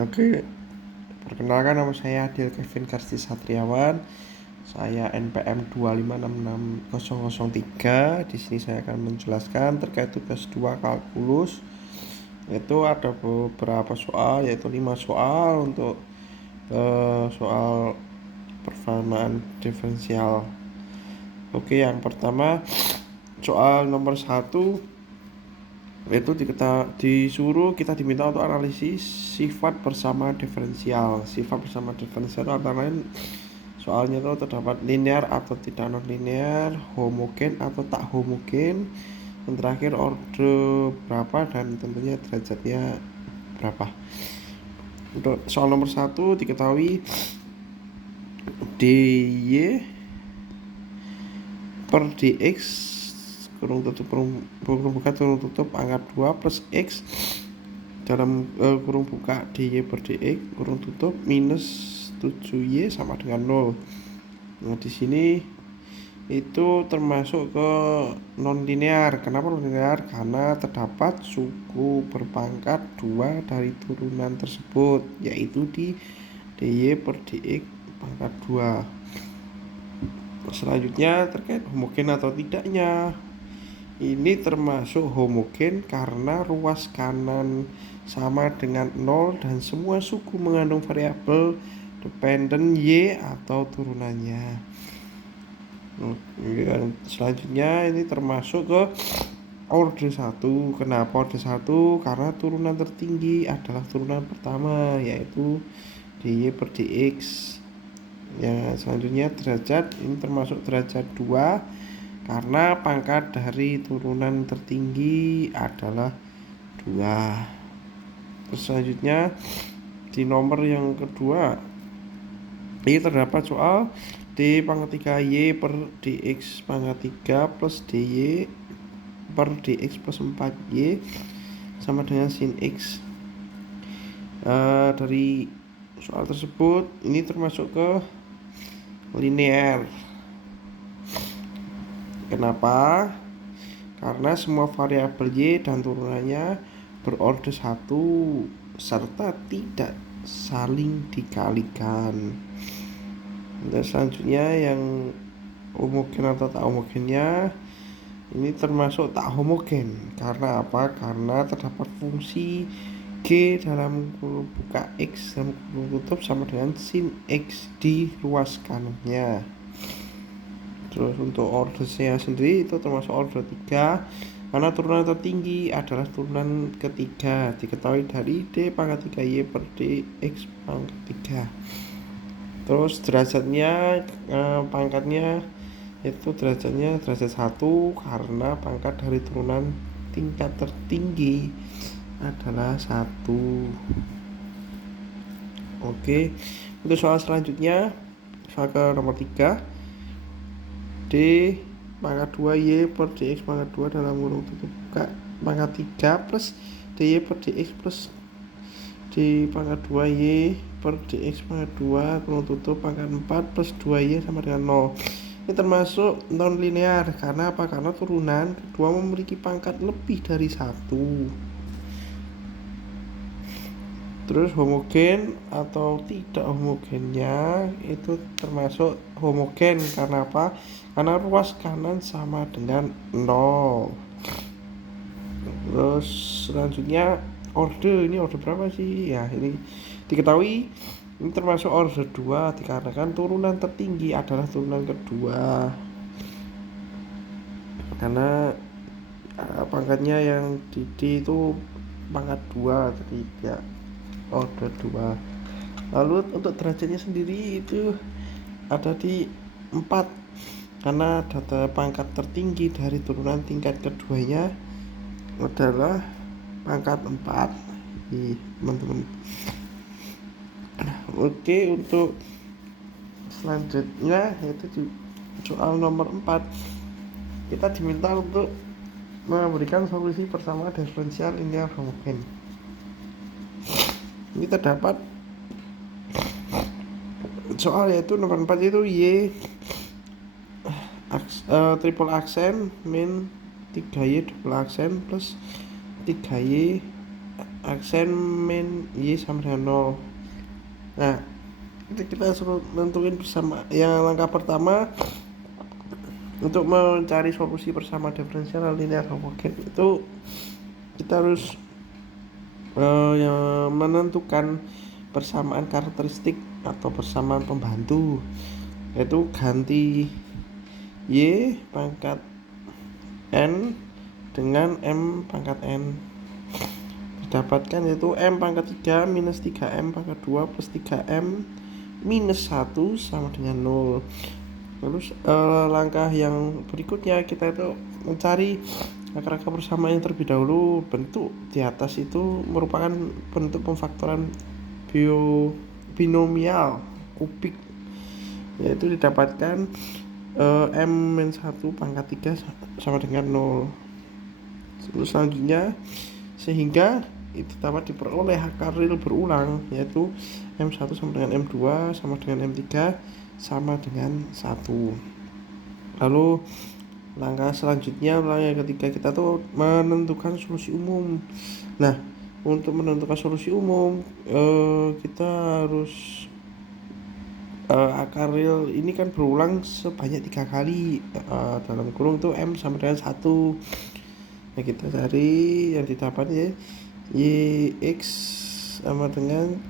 Oke, perkenalkan nama saya Adil Kevin Karsti Satriawan. Saya NPM 2566003. Di sini saya akan menjelaskan terkait tugas 2 kalkulus. Itu ada beberapa soal, yaitu 5 soal untuk soal persamaan diferensial. Oke, yang pertama soal nomor 1 itu disuruh kita diminta untuk analisis sifat bersama diferensial. Sifat bersama diferensial itu antara lain soalnya itu terdapat linear atau tidak non linear, homogen atau tak homogen, yang terakhir order berapa, dan tentunya derajatnya berapa. Untuk soal nomor 1 diketahui dy per dx kurung tutup kurung buka kurung tutup pangkat 2 plus x dalam kurung buka dy per dx kurung tutup minus 7y sama dengan 0. Nah, di sini itu termasuk ke non linear. Kenapa non linear? Karena terdapat suku berpangkat 2 dari turunan tersebut, yaitu di dy per dx pangkat 2. Selanjutnya terkait homogen atau tidaknya. Ini termasuk homogen karena ruas kanan sama dengan 0 dan semua suku mengandung variabel dependen y atau turunannya. Yang selanjutnya ini termasuk ke order 1. Kenapa order 1? Karena turunan tertinggi adalah turunan pertama, yaitu dy per dx. Ya, selanjutnya derajat ini termasuk derajat 2 karena pangkat dari turunan tertinggi adalah 2. Terus selanjutnya di nomor yang kedua ini terdapat soal d pangkat 3y per dx pangkat 3 plus dy per dx plus 4y sama dengan sin x. Dari soal tersebut ini termasuk ke linear. Kenapa? Karena semua variabel y dan turunannya berorder 1 serta tidak saling dikalikan. Dan selanjutnya yang homogen atau tak homogennya ini termasuk tak homogen. Karena apa? Karena terdapat fungsi g dalam kurung buka x dalam kurung tutup sama dengan sin x di ruas kanannya. Terus untuk ordernya sendiri itu termasuk order 3 karena turunan tertinggi adalah turunan ketiga, diketahui dari d pangkat 3y per dx pangkat 3. Terus derajatnya pangkatnya itu derajatnya derajat 1 karena pangkat dari turunan tingkat tertinggi adalah 1. Oke, untuk soal selanjutnya soal ke nomor 3, d pangkat 2y per dx pangkat 2 dalam kurung tutup buka pangkat 3 plus dy per dx plus d pangkat 2y per dx pangkat 2 kurung tutup pangkat 4 plus 2y sama dengan 0. Ini termasuk non linear. Karena apa? Karena turunan kedua memiliki pangkat lebih dari 1. Terus homogen atau tidak homogennya itu termasuk homogen. Karena apa? Karena ruas kanan sama dengan 0. Terus selanjutnya order, ini order berapa sih? Ya, ini diketahui ini termasuk order 2 dikarenakan turunan tertinggi adalah turunan kedua. Karena pangkatnya yang di D itu pangkat 2, jadi ya order 2. Lalu untuk derajatnya sendiri itu ada di 4 karena data pangkat tertinggi dari turunan tingkat keduanya adalah pangkat 4 teman-teman. Oke, untuk selanjutnya yaitu soal nomor 4 kita diminta untuk memberikan solusi persamaan diferensial linear homogen. Ini terdapat soal yaitu nomor 4 itu y triple aksen min 3y double aksen plus 3y aksen min Y sama dengan 0. Nah, kita suruh nentuin bersama. Yang langkah pertama untuk mencari solusi bersama diferensial linear homogen itu kita harus menentukan persamaan karakteristik atau persamaan pembantu, yaitu ganti Y pangkat N dengan M pangkat N. Didapatkan yaitu M pangkat 3 minus 3M pangkat 2 plus 3M minus 1 sama dengan 0. Terus langkah yang berikutnya kita itu mencari akar-akar persamaan yang terlebih dahulu. Bentuk di atas itu merupakan bentuk pemfaktoran binomial kubik, yaitu didapatkan M-1 pangkat 3 sama dengan 0. Terus selanjutnya sehingga itu dapat diperoleh akar real berulang, yaitu M1 sama dengan M2 sama dengan M3 sama dengan 1. Lalu langkah selanjutnya, langkah ketiga, kita tuh menentukan solusi umum. Nah, untuk menentukan solusi umum kita harus akar real ini kan berulang sebanyak 3 kali, dalam kurung tuh M sama dengan 1. Nah, kita cari yang didapat ya Yx sama dengan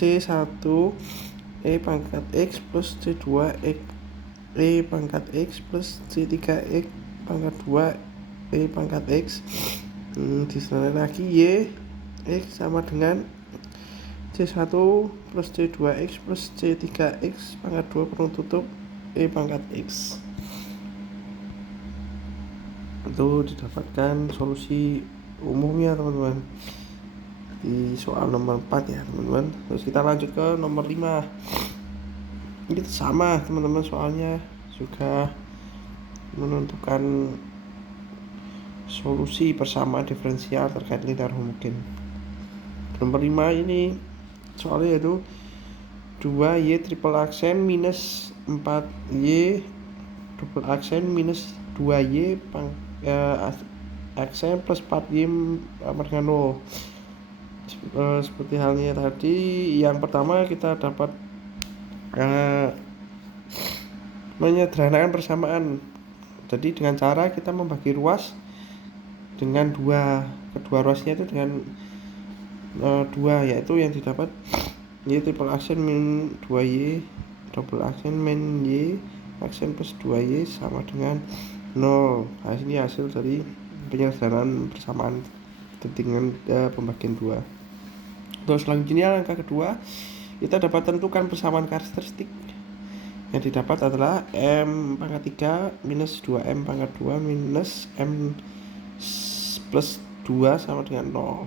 C1 E pangkat X plus C2 X E pangkat X plus C3 X pangkat 2 E pangkat X. Di sana lagi Y X sama dengan C1 plus C2X plus C3X pangkat 2 kurung tutup E pangkat X. Itu didapatkan solusi umumnya teman-teman di soal nomor 4 ya teman-teman. Terus kita lanjut ke nomor 5. Ini sama teman-teman, soalnya juga menentukan solusi persamaan diferensial terkait linear homogen. Nomor 5 ini soalnya yaitu 2Y triple aksen minus 4Y double aksen minus 2Y aksen plus 4Y sama dengan 0. Seperti halnya tadi, yang pertama kita dapat menyederhanakan persamaan. Jadi dengan cara kita membagi ruas dengan kedua ruasnya itu dengan 2, yaitu yang didapat Y triple aksen min 2Y double aksen min Y aksen plus 2Y sama dengan 0. Nah, ini hasil dari penyederhanaan persamaan dengan pembagian 2. Terus selanjutnya langkah kedua, kita dapat tentukan persamaan karakteristik. Yang didapat adalah M pangkat 3 minus 2M pangkat 2 minus M plus 2 sama dengan 0.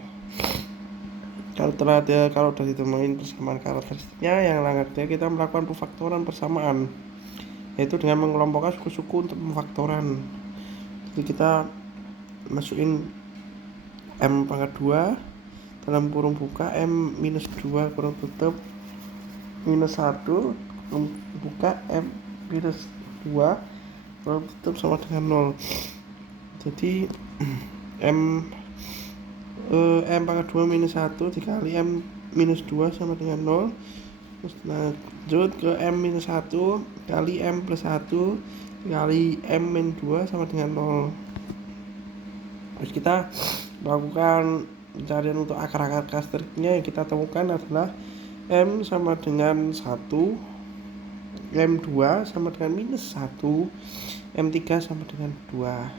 Kalau sudah ditemukan persamaan karakteristiknya, yang langkah ketiga kita melakukan pemfaktoran persamaan, yaitu dengan mengelompokkan suku-suku untuk pemfaktoran. Jadi kita masukin M pangkat 2 dalam kurung buka M minus 2 kurung tutup minus 1 kurung buka M minus 2 kurung tutup sama dengan 0. Jadi M pangkat 2 minus 1 dikali M minus 2 sama dengan 0. Terus lanjut ke M minus 1 kali M plus 1 dikali M min 2 sama dengan 0. Terus kita melakukan pencarian untuk akar-akar karakteristiknya. Yang kita temukan adalah M sama dengan 1, M2 sama dengan minus 1, M3 sama dengan 2.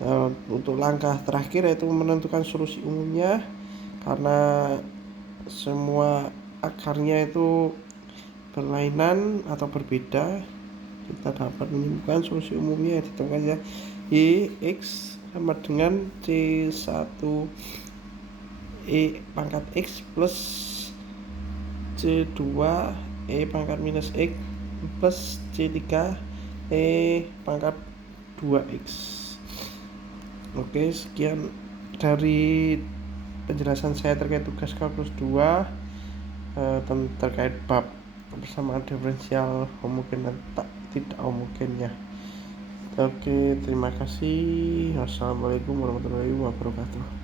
Nah, untuk langkah terakhir yaitu menentukan solusi umumnya. Karena semua akarnya itu berlainan atau berbeda, kita dapat menemukan solusi umumnya yang ditemukan ya Y X sama dengan C1 E pangkat X plus C2 E pangkat minus X plus C3 E pangkat 2X. Oke, sekian dari penjelasan saya terkait tugas kalkulus 2 terkait bab persamaan diferensial homogen dan tidak homogennya. Oke, terima kasih. Wassalamualaikum warahmatullahi wabarakatuh.